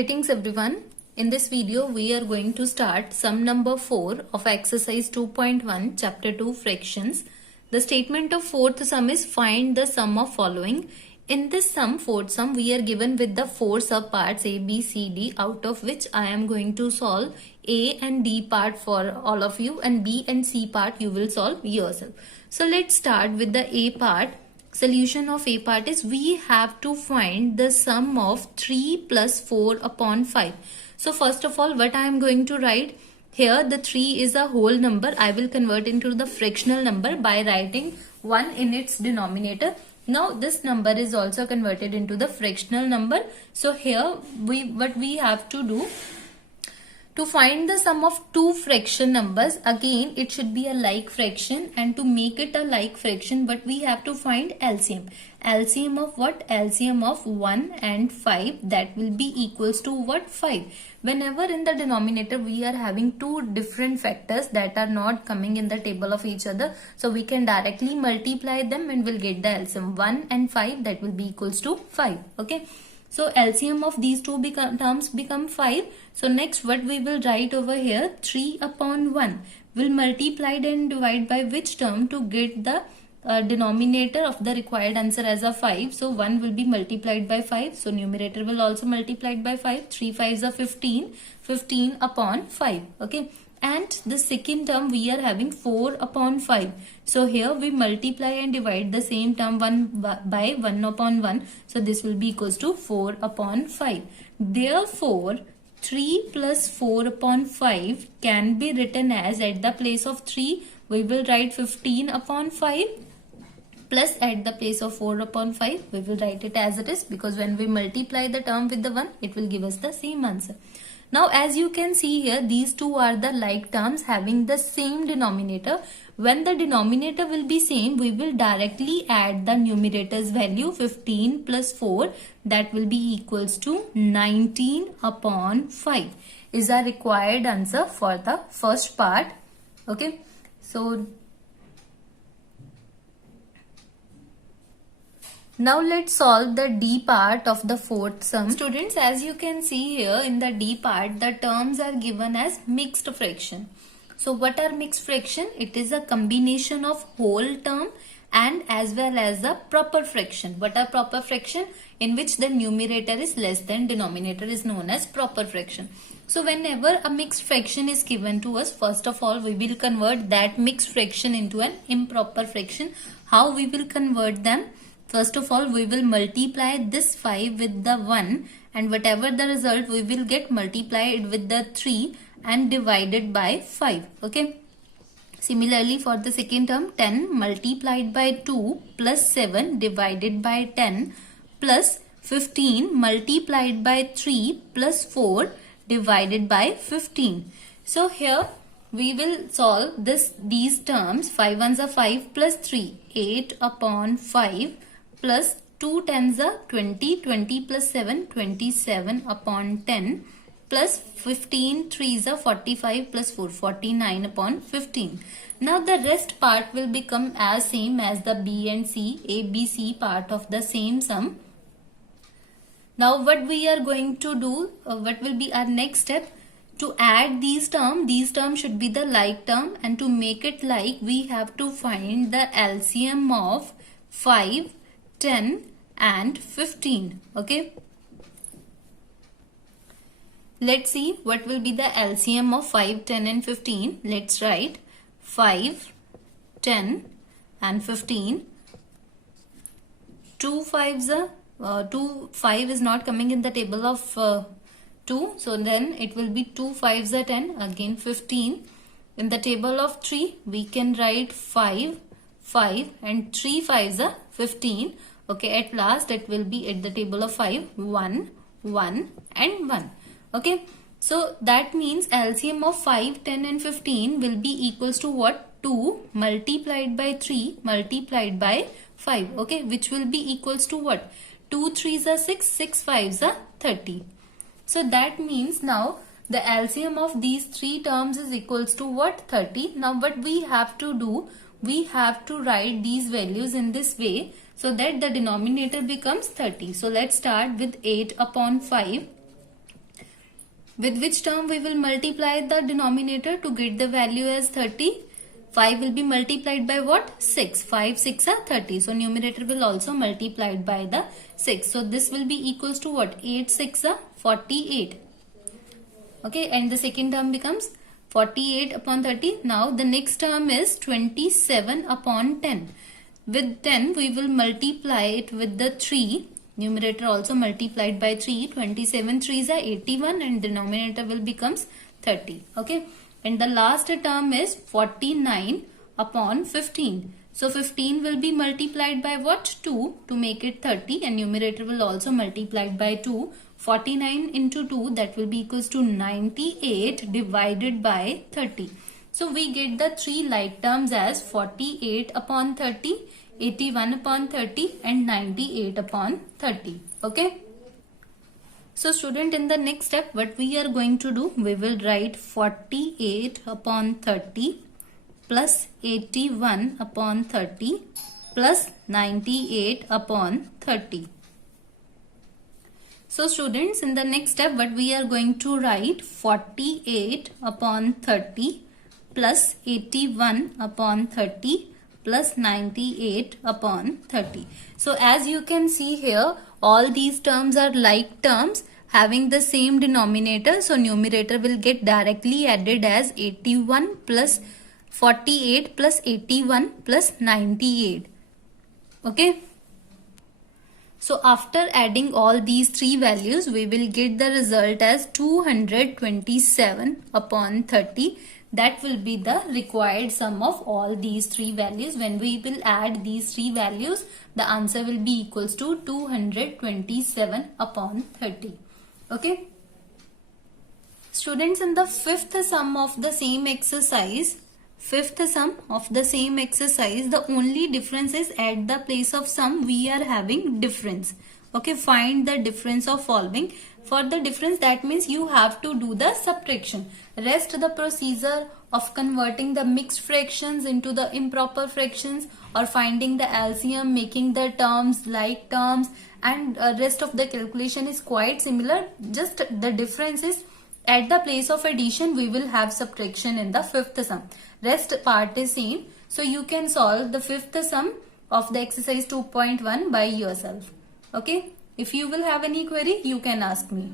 Greetings everyone. In this video we are going to start sum number 4 of exercise 2.1 chapter 2 fractions. The statement of fourth sum is find the sum of following. In this fourth sum we are given with the 4 sub parts A, B, C, D, out of which I am going to solve A and D part for all of you and B and C part you will solve yourself. So let's start with the A part. Solution of A part is we have to find the sum of 3 plus 4 upon 5. So first of all, what I am going to write here, the 3 is a whole number. I will convert into the fractional number by writing 1 in its denominator. Now this number is also converted into the fractional number. So here what we have to do, to find the sum of two fraction numbers, again it should be a like fraction, and to make it a like fraction, but we have to find LCM. LCM of what? LCM of 1 and 5, that will be equals to what? 5. Whenever in the denominator we are having two different factors that are not coming in the table of each other, so we can directly multiply them and we'll get the LCM. 1 and 5, that will be equals to 5. Okay. So LCM of these two terms become 5. So next what we will write over here, 3 upon 1. We'll multiply and divide by which term to get the denominator of the required answer as a 5. So 1 will be multiplied by 5. So numerator will also multiplied by 5. 3 5s are 15. 15 upon 5. Okay. And the second term we are having 4 upon 5. So here we multiply and divide the same term 1 by 1 upon 1. So this will be equals to 4 upon 5. Therefore, 3 plus 4 upon 5 can be written as, at the place of 3, we will write 15 upon 5. Plus at the place of 4 upon 5, we will write it as it is, because when we multiply the term with the 1, it will give us the same answer. Now as you can see here, these two are the like terms having the same denominator. When the denominator will be same, we will directly add the numerator's value 15 plus 4, that will be equals to 19 upon 5 is our required answer for the first part. Okay, so now let's solve the D part of the fourth sum. Students, as you can see here in the D part, the terms are given as mixed fraction. So what are mixed fraction? It is a combination of whole term and as well as the proper fraction. What are proper fraction? In which the numerator is less than denominator is known as proper fraction. So whenever a mixed fraction is given to us, first of all we will convert that mixed fraction into an improper fraction. How we will convert them? First of all, we will multiply this 5 with the 1, and whatever the result we will get, multiplied with the 3 and divided by 5. Okay. Similarly for the second term, 10 multiplied by 2 plus 7 divided by 10 plus 15 multiplied by 3 plus 4 divided by 15. So here we will solve these terms. 5 ones are 5 plus 3, 8 upon 5 plus 2 tens are 20, 20 plus 7, 27 upon 10 plus 15 threes are 45 plus 4, 49 upon 15. Now the rest part will become as same as the B and C, A, B, C part of the same sum. Now what we are going to do, what will be our next step? To add these terms should be the like term, and to make it like, we have to find the LCM of 5, 10 and 15. Okay. Let's see what will be the LCM of 5, 10 and 15. Let's write 5, 10 and 15. 2 5s are 5 is not coming in the table of 2. So then it will be 2 5s are 10. Again 15. In the table of 3 we can write 5, 5 and 3 5s are 15. Okay, at last it will be at the table of 5, 1, 1 and 1. Okay, so that means LCM of 5, 10 and 15 will be equals to what? 2 multiplied by 3 multiplied by 5. Okay, which will be equals to what? 2 3s are 6, 6 5s are 30. So that means now the LCM of these three terms is equals to what? 30. Now what we have to do? We have to write these values in this way, so that the denominator becomes 30. So let's start with 8 upon 5. With which term we will multiply the denominator to get the value as 30? 5 will be multiplied by what? 6. 5 6 are 30. So numerator will also multiplied by the 6. So this will be equals to what? 8 6 are 48. Okay, and the second term becomes 48 upon 30. Now the next term is 27 upon 10. With 10 we will multiply it with the 3. Numerator also multiplied by 3. 27 3s are 81 and denominator will becomes 30. Okay, and the last term is 49 upon 15. So 15 will be multiplied by what? 2 to make it 30 and numerator will also multiplied by 2. 49 into 2, that will be equals to 98 divided by 30. So we get the three like terms as 48 upon 30, 81 upon 30 and 98 upon 30. Okay. So student, in the next step what we are going to do, we will write 48 upon 30 plus 81 upon 30 plus 98 upon 30. So students, in the next step what we are going to write 48 upon 30 plus 81 upon 30 plus 98 upon 30. So as you can see here, all these terms are like terms having the same denominator. So numerator will get directly added as 81 plus 48 plus 81 plus 98. Okay. So after adding all these three values, we will get the result as 227 upon 30. That will be the required sum of all these three values. When we will add these three values, the answer will be equals to 227 upon 30. Okay. Students, in the fifth sum of the same exercise, the only difference is at the place of sum we are having difference. Okay, find the difference of following. For the difference, that means you have to do the subtraction. Rest the procedure of converting the mixed fractions into the improper fractions or finding the LCM, making the terms like terms, and rest of the calculation is quite similar. Just the difference is at the place of addition we will have subtraction in the fifth sum. Rest part is same. So you can solve the fifth sum of the exercise 2.1 by yourself. Okay. If you will have any query, you can ask me.